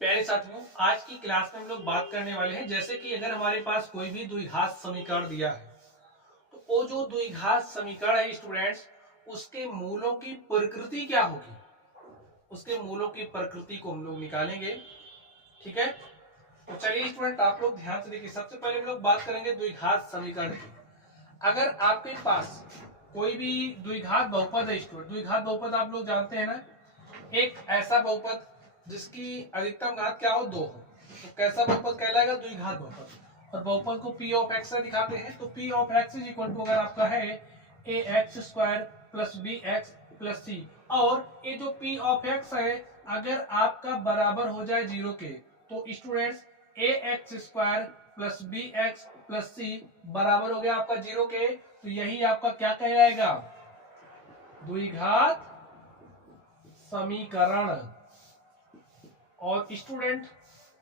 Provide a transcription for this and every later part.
प्यारे साथियों, आज की क्लास में हम लोग बात करने वाले हैं जैसे कि अगर हमारे पास कोई भी द्विघात समीकरण दिया है तो वो जो द्विघात समीकरण है स्टूडेंट्स, उसके मूलों की प्रकृति क्या होगी, उसके मूलों की प्रकृति को हम लोग निकालेंगे। ठीक है, तो चलिए स्टूडेंट आप लोग ध्यान से देखिए। सबसे पहले हम लोग बात करेंगे द्विघात समीकरण की। अगर आपके पास कोई भी द्विघात बहुपद है स्टूडेंट, द्विघात बहुपद आप लोग जानते हैं ना, एक ऐसा बहुपद जिसकी अधिकतम घात क्या हो, 2 हो, तो कैसा बहुपद कहलाएगा, द्विघात बहुपद। और बहुपद को पी ऑफ एक्स से दिखाते हैं, तो p of x is equal to अगर आपका है a x square plus b x plus c, और ये जो पी ऑफ एक्स है अगर आपका बराबर हो जाए 0 के, तो students a x square plus b x plus c बराबर हो गया आपका 0 के, तो यही आपका क्या कहलाएगा, द्विघात समीकरण। और स्टूडेंट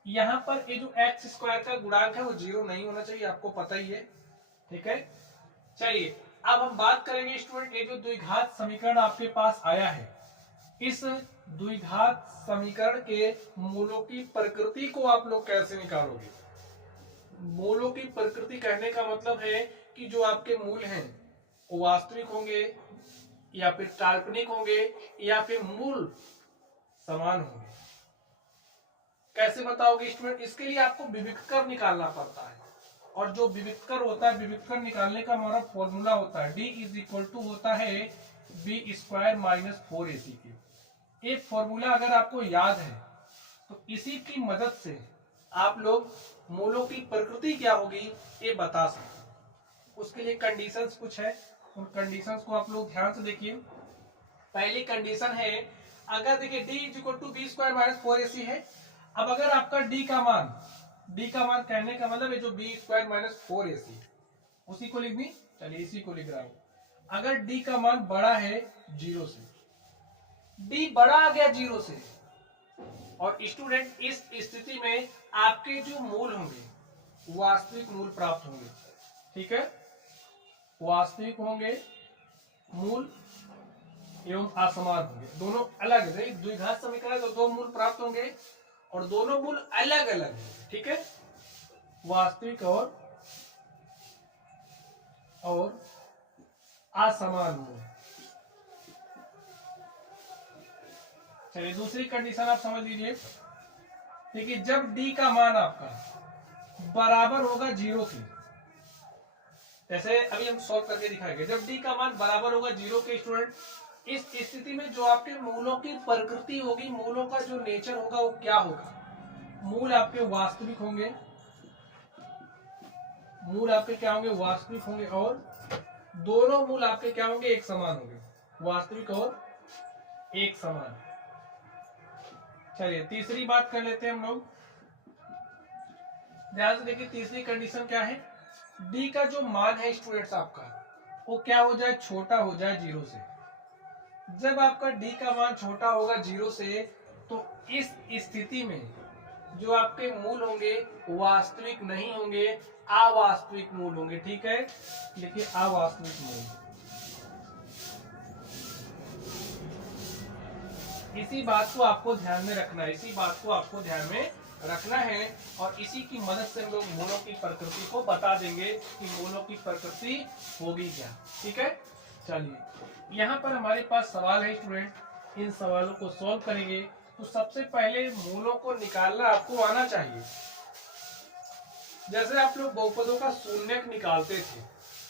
यहां पर ये जो एक्स स्क्वायर का गुणांक है वो 0 नहीं होना चाहिए, आपको पता ही है। ठीक है, चलिए अब हम बात करेंगे स्टूडेंट, ये जो द्विघात समीकरण आपके पास आया है, इस द्विघात समीकरण के मूलों की प्रकृति को आप लोग कैसे निकालोगे। मूलों की प्रकृति कहने का मतलब है कि जो आपके मूल हैं वो वास्तविक होंगे या फिर काल्पनिक होंगे या फिर मूल समान होंगे। कैसे बताओगे स्टूडेंट, इसके लिए आपको विविक्तर निकालना पड़ता है, और जो विविक्तर होता है, विविक्तर निकालने का हमारा फॉर्मूला होता है डी इज इक्वल टू होता है बी स्क्वायर माइनस 4ac के। एक फॉर्मूला अगर आपको याद है तो इसी की मदद से आप लोग मूलों की प्रकृति क्या होगी ये बता सकते हैं। उसके लिए कंडीशंस कुछ है, उन कंडीशंस को आप लोग ध्यान से देखिए। पहली कंडीशन है, अगर देखिए D is equal to B square minus 4ac है, अब अगर आपका d का मान कहने का मतलब है जो बी स्क्वायर माइनस 4ac, उसी को लिख दी, चलिए इसी को लिख रहा हूं। अगर d का मान बड़ा है 0 से, d बड़ा आ गया 0 से, और स्टूडेंट इस स्थिति में आपके जो मूल होंगे वास्तविक मूल प्राप्त होंगे। ठीक है, वास्तविक होंगे मूल एवं असमान होंगे, दोनों अलग है। द्विघात समीकरण तो दो मूल प्राप्त होंगे और दोनों मूल अलग अलग होंगे। ठीक है, वास्तविक और असमान मूल। चलिए दूसरी कंडीशन आप समझ लीजिए। देखिए जब d का मान आपका बराबर होगा 0 के, जैसे अभी हम सॉल्व करके दिखाएंगे, जब d का मान बराबर होगा 0 के स्टूडेंट, इस स्थिति में जो आपके मूलों की प्रकृति होगी, मूलों का जो नेचर होगा वो क्या होगा, मूल आपके वास्तविक होंगे, मूल आपके क्या होंगे, वास्तविक होंगे, और दोनों मूल आपके क्या होंगे, एक समान होंगे, वास्तविक और एक समान। चलिए तीसरी बात कर लेते हैं हम लोग, ध्यान से देखिए। तीसरी कंडीशन क्या है, d का जो मान है स्टूडेंट्स आपका वो क्या हो जाए, छोटा हो जाए 0 से। जब आपका d का मान छोटा होगा 0 से, तो इस स्थिति में जो आपके मूल होंगे वास्तविक नहीं होंगे, अवास्तविक मूल होंगे। ठीक है, देखिए अवास्तविक मूल, इसी बात को आपको ध्यान में रखना है, इसी बात को आपको ध्यान में रखना है, और इसी की मदद से हम लोग मूलों की प्रकृति को बता देंगे कि मूलों की प्रकृति होगी क्या। ठीक है, चलिए यहाँ पर हमारे पास सवाल है स्टूडेंट, इन सवालों को सॉल्व करेंगे। तो सबसे पहले मूलों को निकालना आपको आना चाहिए। जैसे आप लोग बहुपदों का शून्यक निकालते थे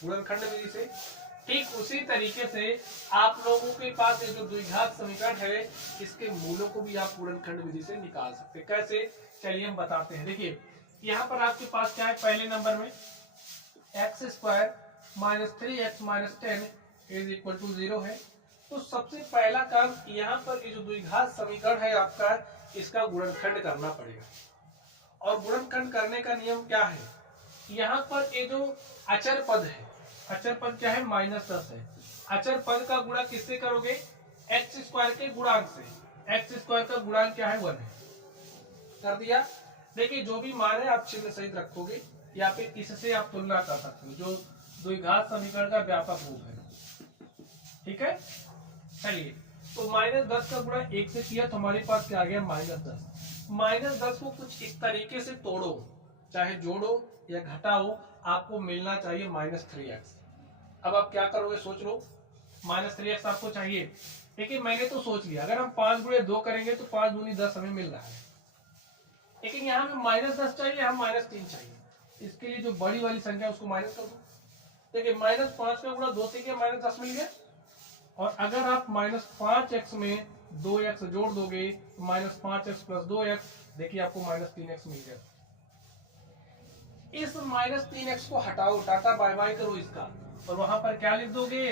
गुणनखंड विधि से, ठीक उसी तरीके से आप लोगों के पास ये जो द्विघात समीकरण है इसके मूलों को भी आप गुणनखंड विधि से निकाल सकते हैं। कैसे, चलिए हम बताते हैं। देखिए यहाँ पर आपके पास क्या है, पहले नंबर में x square minus 3x minus 10 is equal to 0 है। तो सबसे पहला काम यहाँ पर ये जो द्विघात समीकरण है आपका, इसका गुणनखंड करना पड़ेगा। और गुणनखंड करने का नियम क्या है, यहाँ पर ये जो अचर पद है, अचर पद क्या है, -10 है। अचर पद का गुणा किससे करोगे, एक्स स्क्वायर के गुणांक से। एक्स स्क्वायर का गुणांक क्या है, 1 है। कर दिया। देखिए जो भी मान है आप चिन्ह सहित रखोगे या फिर इससे आप तुलना कर सकते हो, जो द्विघात समीकरण का व्यापक रूप है। ठीक है, चलिए तो -10 का गुणा 1 से किया तो हमारे पास क्या आ गया, -10। -10 को कुछ इस तरीके से तोड़ो, चाहे जोड़ो या घटाओ, आपको मिलना चाहिए -3x। अब आप क्या करोगे सोच लो, -3x आपको चाहिए। देखिए मैंने तो सोच लिया, अगर हम 5 गुणे 2 करेंगे तो 5 दूनी 10 हमें मिल रहा है, लेकिन यहाँ हमें -10 चाहिए, हम -3 चाहिए। इसके लिए जो बड़ी वाली संख्या उसको माइनस कर दो। देखिए -5 का गुणा 2 से किया, -10 मिल गया। और अगर आप -5x में 2x जोड़ दोगे तो -5x + 2x, देखिए आपको -3x मिल गया। इस -3x को हटाओ, टाटा बाय बाय करो इसका, और वहां पर क्या लिख दोगे,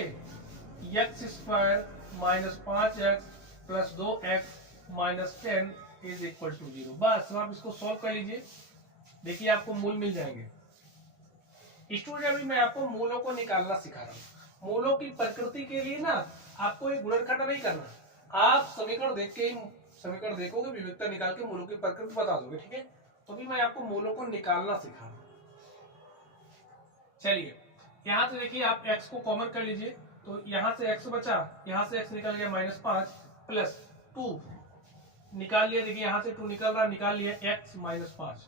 x² - 5x + 2x - 10 = 0। बस आप इसको सॉल्व कर लीजिए, देखिए आपको मूल मिल जाएंगे। स्टूडेंट अभी मैं आपको मूलों को निकालना सिखा रहा हूँ। मूलों की प्रकृति के लिए ना आपको एक गुणनखंड नहीं करना, आप समीकरण देख के ही समीकरण देखोगे, विविधता निकाल के मूलों की प्रकृति बता दोगे, ठीक है। तो अभी मैं आपको मूलों को निकालना सिखा रहा हूँ। चलिए यहाँ से देखिए, आप x को कॉमन कर लीजिए, तो यहाँ से x बचा, यहाँ से x निकल गया -5 प्लस 2 निकाल लिया। देखिए यहाँ से 2 निकल रहा, निकाल लिया, x - 5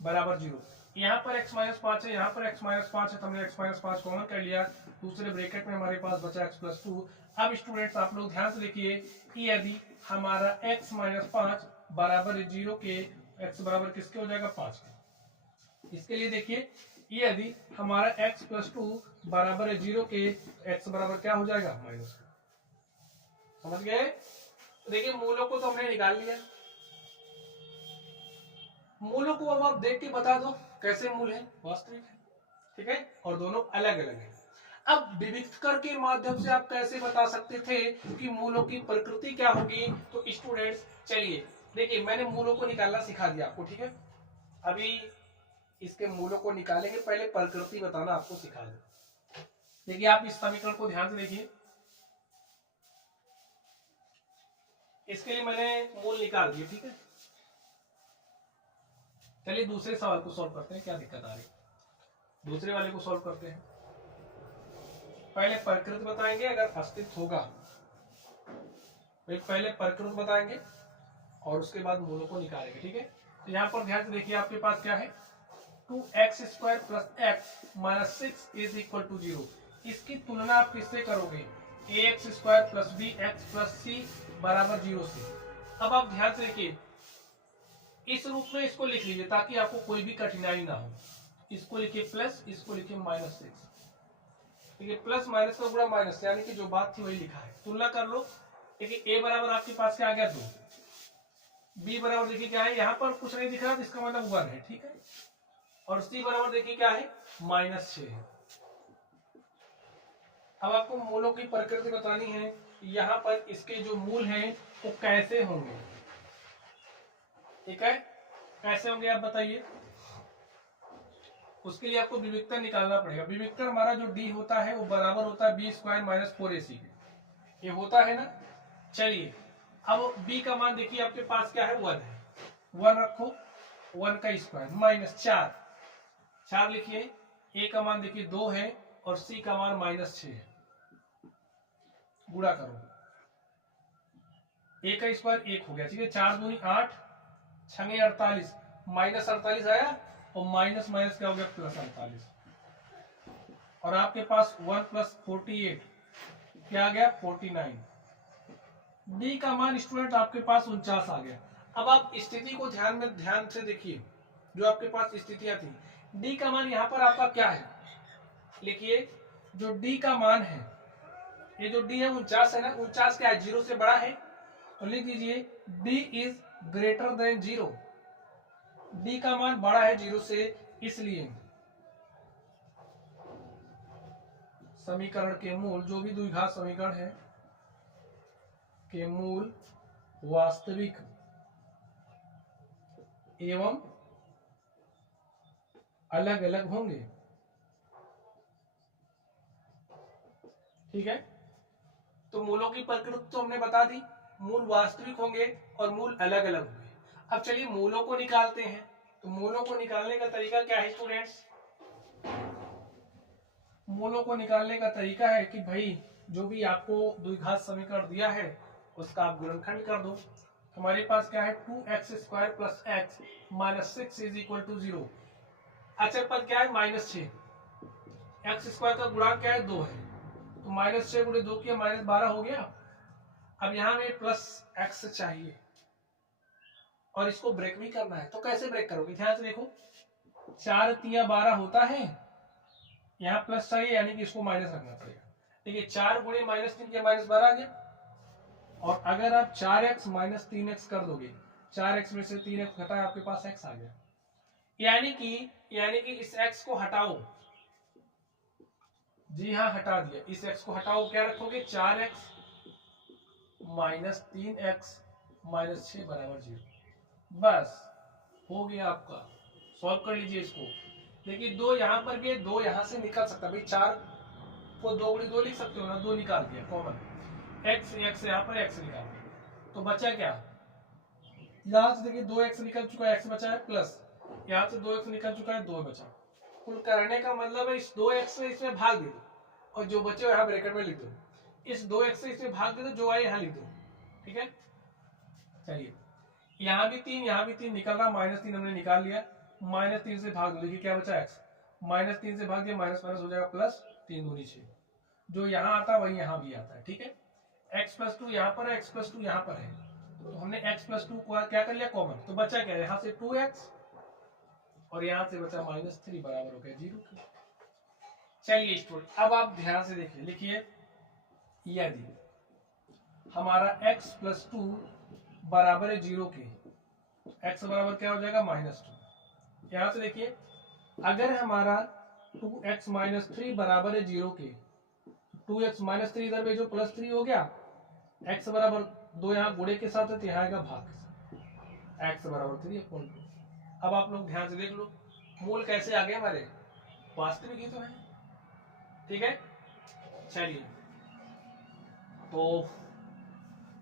बराबर 0। यहाँ पर x - 5 है, यहाँ पर x - 5 है, तो हमने x - 5 कॉमन कर लिया। दूसरे ब्रैकेट में हमारे पास बचा x + 2। अब स्टूडेंट्स आप लोग ध्यान से देखिए कि यदि हमारा x - 5 बराबर 0 के, x बराबर किसके हो जाएगा, 5 के। इसके लिए देखिए यदि हमारा x + 2 बराबर 0 के, x बराबर क्या हो जाएगा, -2। समझ गए। देखिए मूलों को तो हमने निकाल लिया, मूलों को अब आप देख के बता दो कैसे मूल है, वास्तविक है, ठीक है, और दोनों अलग अलग है। अब विविधकर के माध्यम से आप कैसे बता सकते थे कि मूलों की प्रकृति क्या होगी। तो स्टूडेंट्स चलिए देखिए, मैंने मूलों को निकालना सिखा दिया आपको, ठीक है। अभी इसके मूलों को निकालेंगे, पहले प्रकृति बताना आपको सिखा दूं। देखिए आप इस समीकरण को ध्यान से देखिए, इसके लिए मैंने मूल निकाल दिए, ठीक है। चलिए दूसरे सवाल को सॉल्व करते हैं, क्या दिक्कत आ रही, दूसरे वाले को सॉल्व करते हैं। पहले प्रकृति बताएंगे, अगर अस्तित्व होगा पहले प्रकृति बताएंगे और उसके बाद मूलों को निकालेंगे, ठीक है। तो यहाँ पर ध्यान से देखिए, आपके पास क्या है, 2x² + x - 6 = 0। इसकी तुलना आप किससे करोगे, ax² + bx + c = 0 से। अब आप ध्यान से देखिए, इस रूप में इसको लिख लीजिए ताकि आपको कोई भी कठिनाई ना हो। इसको लिखिए प्लस, इसको लिखिए -6, ठीक है। प्लस माइनस का गुणा माइनस, यानी कि जो बात थी वही लिखा है। तुलना कर लो, देखिए a बराबर आपके पास क्या आ गया, 2, b बराबर देखिए क्या है, यहाँ पर कुछ नहीं दिख रहा, इसका मतलब 1 है, ठीक है। और c बराबर देखिए क्या है, -6 है। अब आपको मूलों की प्रकृति बतानी है, यहाँ पर इसके जो मूल हैं वो कैसे होंगे, ठीक है, कैसे होंगे आप बताइए। उसके लिए आपको विविधता निकालना पड़ेगा। विविधता हमारा जो d होता है वो बराबर होता है b² - 4ac के, ये होता है ना। चलिए अब b का मान देखिए, आपके पास क्या है, 1 है, 1 रखो, 1 का स्क्वायर -4, 4 लिखिए। a का मान देखिए 2 है और c का मान -6 है, गुणा करो, a का स्क्वायर 1 हो गया, ठीक है। 4 दूनी 8, 6 48, -48 आया और माइनस माइनस क्या हो गया, +48। और आपके पास 1 + 48 क्या आ गया, 49। डी का मान स्टूडेंट आपके पास 49 आ गया। अब आप स्थिति को ध्यान से देखिए, जो आपके पास स्थितियां थी, डी का मान यहाँ पर आपका क्या है, लिखिए जो डी का मान है, ये जो डी है 49 है ना, 49 क्या है, 0 से बड़ा है, तो लिख दीजिए D is greater than 0। D का मान बड़ा है 0 से, इसलिए समीकरण के मूल, जो भी द्विघात समीकरण है के मूल वास्तविक एवं अलग अलग होंगे, ठीक है। तो मूलों की प्रकृति तो हमने बता दी, मूल वास्तविक होंगे और मूल अलग अलग होंगे। अब चलिए मूलों को निकालते हैं। तो मूलों को निकालने का तरीका क्या है स्टूडेंट्स, मूलों को निकालने का तरीका है कि भाई जो भी आपको द्विघात समीकरण दिया है उसका आप गुणनखंड कर दो। हमारे पास क्या है 2x² plus x minus 6 is equal to 0। अचर पद क्या है -6, x² का गुणांक क्या है 2 है, तो -6 गुणे 2 किया -12 हो गया। अब यहाँ में प्लस एक्स चाहिए और इसको ब्रेक भी करना है, तो कैसे ब्रेक करोगे? ध्यान से देखो, 4 तिया 12 होता है, यहाँ प्लस चाहिए यानी कि इसको माइनस रखना पड़ेगा। देखिए 4 गुणे -3 के -12 आ गया। और अगर आप 4x माइनस 3x कर दोगे, 4x में से 3x घटाया आपके पास x आ गया। यानी कि इस x को हटाओ, जी हाँ हटा दिया, इस x को हटाओ, क्या रखोगे 4x माइनस 3x माइनस 6 बराबर 0। बस हो गया आपका, सॉल्व कर लीजिए इसको। देखिए 2 यहाँ पर भी है, 2 यहाँ से निकल सकता है भाई, 4 को 2 गुणी 2 लिख सकते हो ना, 2 निकाल दिया कॉमन, x यहाँ पर x निकाल दिया, तो बचा क्या? यहाँ से देखिए 2x निकल चुका है, x बचा है, प्लस यहाँ से 2x निकल चुका है, 2 बचा। कुल करने का मतलब है इस 2x से इसमें भाग दे दो और जो बचे यहाँ ब्रैकेट में लिख दो, इस 2x से इसमें भाग दे दो, जो आए यहाँ लिख दो, ठीक है। चलिए यहाँ भी 3 यहाँ भी 3 निकल रहा, -3 हमने निकाल लिया, -3 से भाग दो, देखिए क्या बचा x, -3 से भाग दिया, माइनस माइनस हो जाएगा प्लस, 3 दूनी 6, जो यहाँ आता है वही यहाँ भी आता है, ठीक है। x+2 यहाँ पर है, x+2 यहाँ पर है, तो हमने x+2 को क्या कर लिया कॉमन, तो बचा क्या, यहाँ से 2x और यहाँ से बचा -3 बराबर हो गया 0 के। चलिए स्टूडेंट अब आप ध्यान से देखिए, लिखिए यदि हमारा x+2 बराबर है 0 के, x बराबर क्या हो जाएगा -2। यहाँ से देखिए अगर हमारा 2x माइनस 3 बराबर है 0 के, 2x माइनस 3 इधर भेजो, +3 हो गया, x बराबर 2 यहाँ गुणे के साथ है तो यहाँ आएगा भाग के साथ, x बराबर 3/2। अब आप लोग ध्यान से देख लो, मूल कैसे आ गए हमारे, वास्तविक ही तो है, ठीक है। चलिए तो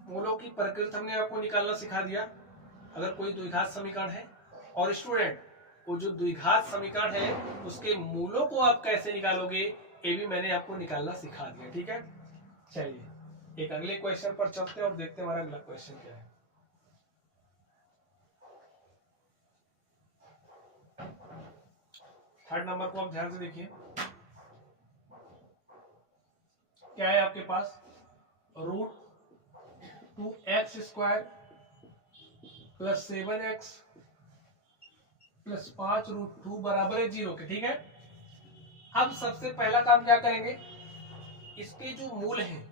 मूलों की प्रकृति हमने आपको निकालना सिखा दिया। अगर कोई द्विघात समीकरण है, और स्टूडेंट वो जो द्विघात समीकरण है उसके मूलों को आप कैसे निकालोगे ये भी मैंने आपको निकालना सिखा दिया, ठीक है। चलिए एक अगले क्वेश्चन पर चलते हैं और देखते हैं हमारा अगला क्वेश्चन क्या है। थर्ड नंबर को आप ध्यान से देखिए, क्या है आपके पास, √2x² प्लस 7x प्लस 5√2 बराबर है 0 के, ठीक है। अब सबसे पहला काम क्या करेंगे, इसके जो मूल हैं,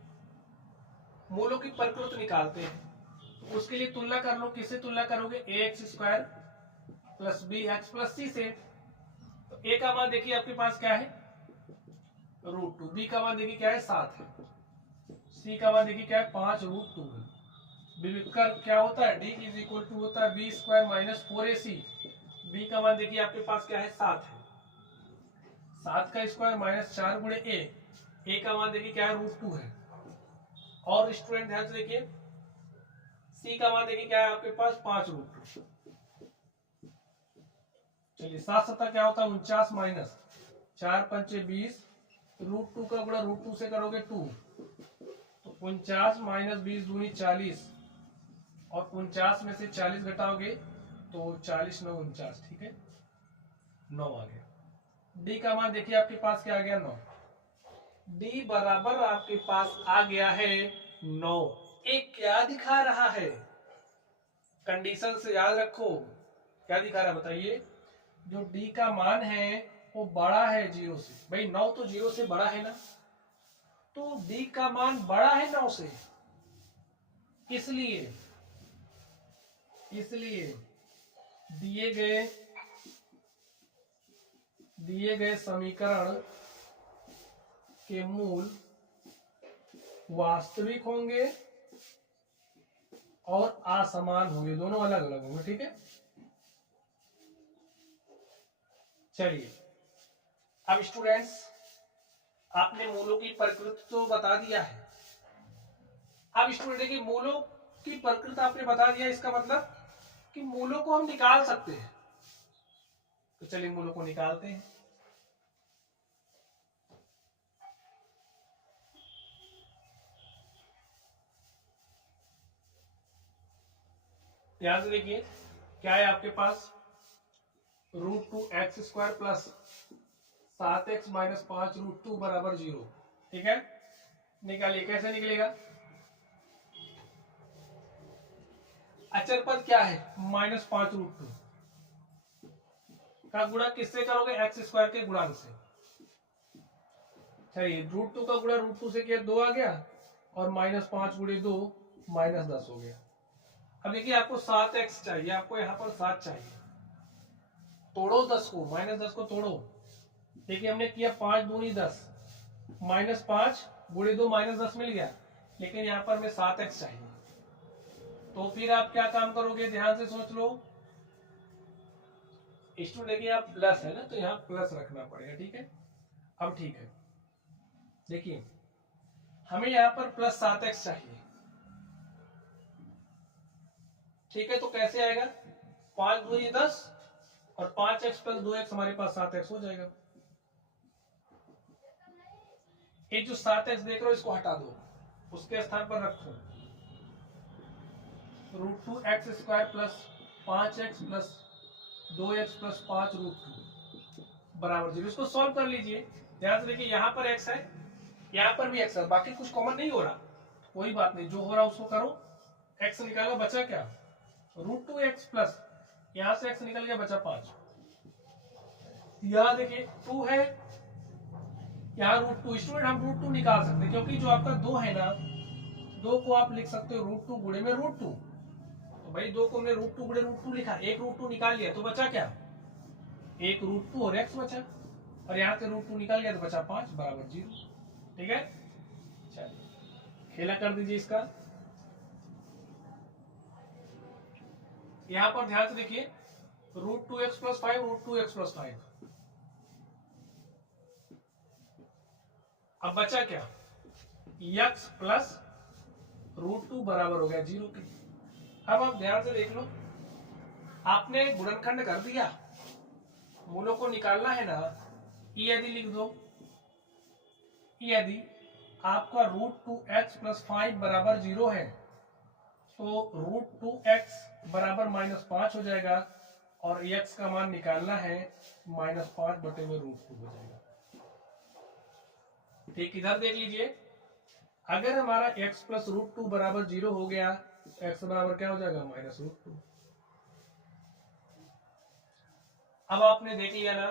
मूलों की प्रकृति निकालते हैं। उसके लिए तुलना कर लो, किससे तुलना करोगे, ax² plus bx plus c से। तो a का मान देखिए आपके पास क्या है √2, b का मान देखिए क्या है 7 है, c का मान देखिए क्या है 5√2 है। विविकर क्या होता है, d इज इक्वल टू होता है b² माइनस 4ac। b का मान देखिए आपके पास क्या है 7 है, 7 का स्क्वायर माइनस 4 गुणे a का मान देखिए क्या है √2 है। और स्टूडेंट ध्यान से देखिए c का मान देखिए क्या है आपके पास 5√2। चलिए 7 7 क्या होता है 49 माइनस 4 पंचे 20, √2 का गुणा √2 से करोगे 2, तो 49 माइनस 20 दूनी 40, और 49 में से 40 घटाओगे तो 40 9 49, ठीक है 9 आ गया। डी का मान देखिए आपके पास क्या आ गया 9, डी बराबर आपके पास आ गया है 9। एक क्या दिखा रहा है, कंडीशन से याद रखो क्या दिखा रहा है बताइए, जो डी का मान है वो बड़ा है 0 से, भाई 9 तो 0 से बड़ा है ना, तो डी का मान बड़ा है 9 से, इसलिए दिए गए समीकरण के मूल वास्तविक होंगे और असमान होंगे, दोनों अलग अलग होंगे, ठीक है। चलिए अब स्टूडेंट्स आपने मूलों की प्रकृति तो बता दिया है, अब स्टूडेंट देखिए मूलों की प्रकृति आपने बता दिया, इसका मतलब कि मूलों को हम निकाल सकते हैं, तो चलिए मूलों को निकालते हैं। ध्यान से देखिए क्या है आपके पास, √2x² प्लस 7x माइनस 5√2 बराबर 0। ठीक है, निकालिए कैसे निकलेगा। अचर पद क्या है, -5√2 का गुणा किससे करोगे, x² के गुणांक से। चलिए √2 का गुणा √2 से किया 2 आ गया, और -5 गुणे 2 -10 हो गया। अब देखिए आपको 7x चाहिए, आपको यहाँ पर 7 चाहिए, तोड़ो 10 को, -10 को तोड़ो। देखिए हमने किया 5 दूनी 10, -5 गुणे 2 -10 मिल गया, लेकिन यहाँ पर हमें 7x चाहिए। तो फिर आप क्या काम करोगे, ध्यान से सोच लो। स्टूडेंट देखिए आप प्लस है ना, तो यहाँ प्लस रखना पड़ेगा। ठीक है, अब ठीक है, देखिए हमें यहाँ पर प्लस 7x चाहिए। ठीक है, तो कैसे आएगा, 5 दूनी 10 और 5x प्लस 2x हमारे पास 7x हो जाएगा। एक जो 7x देख रहे हो इसको हटा दो, उसके स्थान पर रखो √2x² plus 5x plus 2x plus 5√2 बराबर 0। इसको सॉल्व कर लीजिए। ध्यान से देखिए यहाँ पर x है, यहाँ पर भी x है, बाकी कुछ कॉमन नहीं हो रहा, कोई बात नहीं, जो हो रहा उसको करो। x निकालो, बचा क्या, √2x प्लस यहाँ से x निकल गया, बचा 5। यहाँ देखिए 2 है, यहाँ √2। स्टूडेंट हम √2 निकाल सकते हैं, क्योंकि जो आपका 2 है ना, 2 को आप लिख सकते हो √2 गुणे में √2। तो भाई 2 को हमने √2 गुणे √2 लिखा, एक √2 निकाल लिया, तो बचा क्या, एक √2 और x बचा, और यहाँ से √2 निकाल गया तो बचा 5 बराबर 0। ठीक है, चलिए खेला कर दीजिए इसका। यहाँ पर ध्यान से देखिए √2x प्लस 5, √2x प्लस 5। अब बचा क्या, x प्लस √2 बराबर हो गया 0 के। अब आप ध्यान से देख लो, आपने गुणनखंड कर दिया, मूलों को निकालना है ना, यदि लिख दो, यदि आपका √2x प्लस 5 बराबर 0 है, तो √2x बराबर -5 हो जाएगा, और x का मान निकालना है, -5 बटे में √2 हो जाएगा। ठीक, इधर देख लीजिए, अगर हमारा x प्लस √2 बराबर 0 हो गया, x बराबर क्या हो जाएगा, -√2। अब आपने देख लिया ना,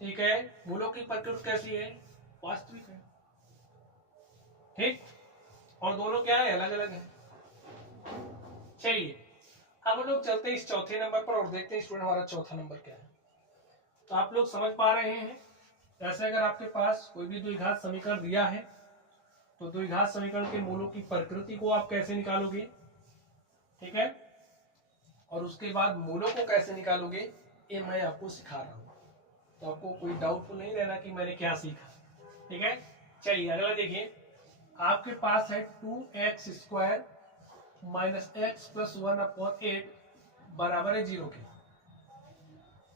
ठीक है, मूलों की प्रकृति कैसी है, वास्तविक है। ठीक, और दोनों क्या है, अलग अलग है। चलिए अब हम लोग चलते हैं इस चौथे नंबर पर और देखते हैं स्टूडेंट हमारा चौथा नंबर क्या है। तो आप लोग समझ पा रहे हैं, ऐसे अगर आपके पास कोई भी द्विघात समीकरण दिया है, तो द्विघात समीकरण के मूलों की प्रकृति को आप कैसे निकालोगे। ठीक है, और उसके बाद मूलों को कैसे निकालोगे, ये मैं आपको सिखा रहा हूं, तो आपको कोई डाउट तो नहीं रहना कि मैंने क्या सीखा। ठीक है, चलिए अगला देखिए, आपके पास है 2x² माइनस x प्लस 1/8 बराबर है 0 के।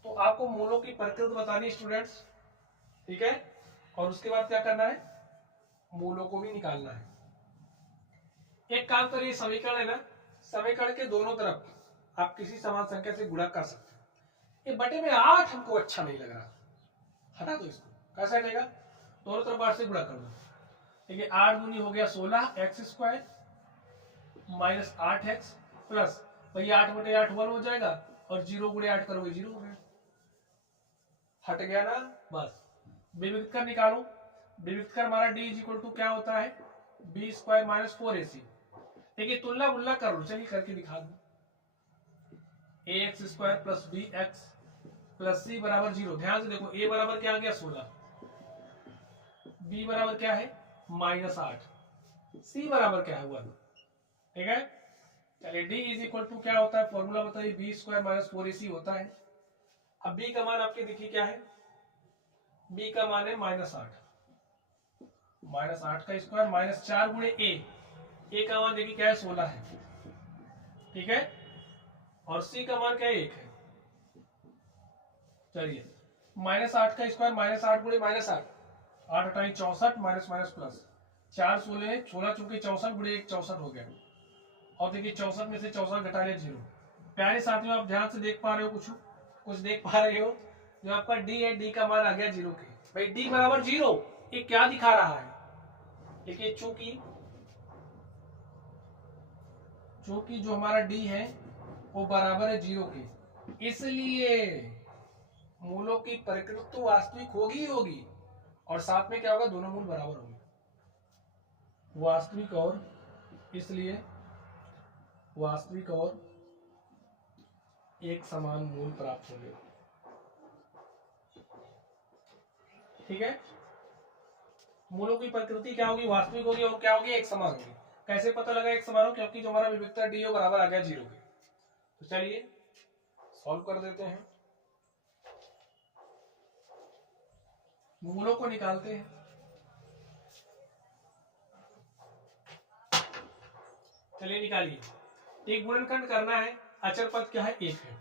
तो आपको मूलों की प्रकृति बतानी स्टूडेंट्स। ठीक है, और उसके बाद क्या करना है, मूलों को भी निकालना है। एक काम करिए, समीकरण है ना, समीकरण के दोनों तरफ आप किसी समान संख्या से गुणा कर सकते हैं। ये बटे में 8 हमको अच्छा नहीं लग रहा, हटा दो इसको। कैसे हटेगा, दोनों तरफ 8 से गुणा कर दो। देखिए 8 दूनी हो गया 16x² माइनस 8x प्लस, भैया 8 बटे 8 1 हो जाएगा, और 0 गुणे 8 करोगे 0 हो गया, हट गया ना। बस विविध कर निकालो, विविध कर हमारा d इज इक्वल टू क्या होता है, b² माइनस 4ac। देखिए तुलना बुल्ला कर लो, चलिए करके दिखा दो। ax² plus bx plus c बराबर 0। ध्यान से देखो, a बराबर क्या आ गया 16, b बराबर क्या है -8, c बराबर क्या है 1। ठीक है, चलिए d इज इक्वल टू क्या होता है, फॉर्मूला बताइए, b² माइनस 4ac होता है। अब b का मान आपके देखिए क्या है, b का मान है -8, -8 का स्क्वायर माइनस 4 गुणे a का मान देखिए क्या है 16 है। ठीक है, और c का मान क्या है 1 है। चलिए -8 का स्क्वायर -8 गुणे -8, 8 8 64 माइनस माइनस प्लस 4 16 16 चूंकि 64 गुणे 1 64 हो गया। और देखिए 64 में से 64 घटा लिया 0। प्यारे साथियों आप ध्यान से देख पा रहे हो, कुछ देख पा रहे हो, जो आपका डी है, डी का मान आ गया 0 के। भाई डी बराबर 0, ये क्या दिखा रहा है? देखिए चूंकि जो हमारा डी है वो बराबर है 0 के, इसलिए मूलों की प्रकृति तो वास्तविक होगी ही होगी, और साथ में क्या होगा, दोनों मूल बराबर होंगे, वास्तविक और, इसलिए वास्तविक और एक समान मूल प्राप्त होंगे। ठीक है, मूलों की प्रकृति क्या होगी, वास्तविक होगी, और क्या होगी, एक समान होगी। कैसे पता लगा एक समान हो? क्योंकि जो हमारा विविधता डी है बराबर आ गया 0 के। तो चलिए सॉल्व कर देते हैं, मूलों को निकालते हैं। चलिए निकालिए। एक गुणनखंड करना है, अचर पद क्या है, 1 है।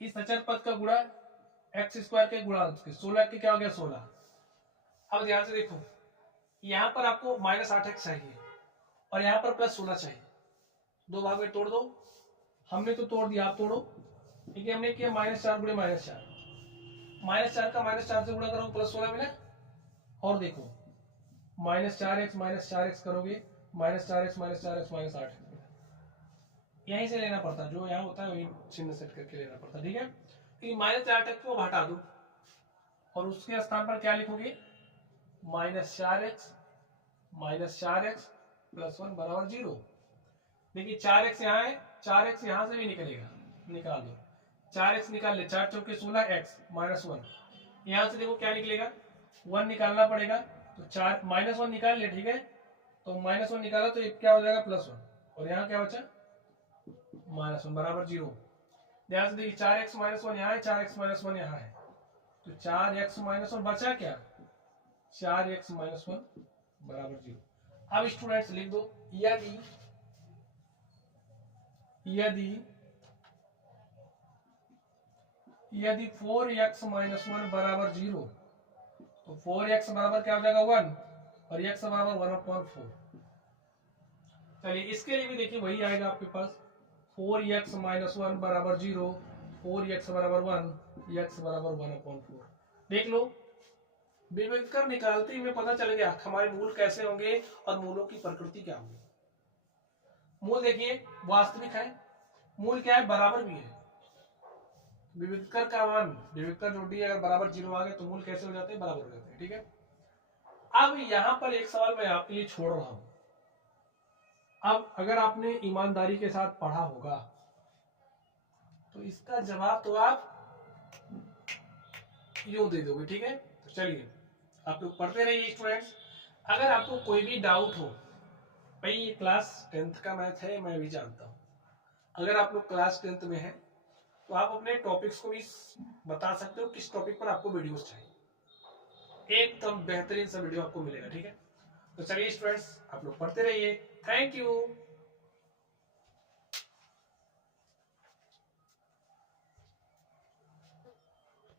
इस अचर पद का गुणा एक्स स्क्वायर के गुणा 16 के क्या हो गया, 16। अब ध्यान से देखो, यहां पर आपको -8x चाहिए और यहां पर +16 चाहिए। दो भाग में तोड़ दो, हमने तो तोड़ दिया, आप तोड़ो। ठीक है, हमने किया -4 गुणे -4, -4 का -4 से गुणा करो, +16 मिला। और देखो -4x करोगे, -4x -8 यहीं से लेना पड़ता, जो यहाँ होता है वही चिन्ह सेट करके लेना पड़ता। ठीक है, -8x को हटा दो और उसके स्थान पर क्या लिखोगे, -4x +1 बराबर 0। देखिए 4x यहाँ है, 4x यहाँ से भी निकलेगा, निकाल दो। 4x निकाल ले, 4 चौके 16, x -1, यहाँ से देखो क्या निकलेगा, 1 निकालना पड़ेगा, तो 4 -1 निकाल ले। ठीक है, तो -1 निकाला तो ये क्या हो जाएगा, +1, और यहाँ क्या बचा, -1 बराबर 0। ध्यान से देखिए 4x -1 यहाँ है, 4x -1 यहाँ है, तो 4x -1 बचा क्या, 4x -1 बराबर 0। अब स्टूडेंट्स लिख दो, यदि 4x -1 बराबर 0, तो 4x बराबर क्या हो जाएगा, 1, और x बराबर 1/4। चलिए इसके लिए भी देखिए वही आएगा आपके पास, 4x -1 बराबर 0, 4x बराबर 1, x बराबर 1/4। देख लो, विभेदकर निकालते ही हमें पता चल गया हमारे मूल कैसे होंगे और मूलों की प्रकृति क्या होगी। मूल देखिए वास्तविक है, मूल क्या है, बराबर भी है। विभेदकर का मान, विभेदकर जो डी अगर बराबर 0 आ गए तो मूल कैसे हो जाते हैं, बराबर हो जाते हैं। ठीक है, अब यहां पर एक सवाल मैं आपके लिए छोड़ रहा हूं। अब अगर आपने ईमानदारी के साथ पढ़ा होगा तो इसका जवाब तो आप यूं दे दोगे। ठीक है, तो चलिए आप लोग पढ़ते रहिए स्टूडेंट्स। अगर आपको कोई भी डाउट हो, भाई ये क्लास 10th का मैथ है, मैं भी जानता हूं, अगर आप लोग क्लास 10th में हैं तो आप अपने टॉपिक्स को भी बता सकते हो, किस टॉपिक पर आपको वीडियोस चाहिए, एकदम बेहतरीन सा वीडियो आपको मिलेगा। ठीक है, तो चलिए स्टूडेंट्स आप लोग पढ़ते रहिए। Thank you.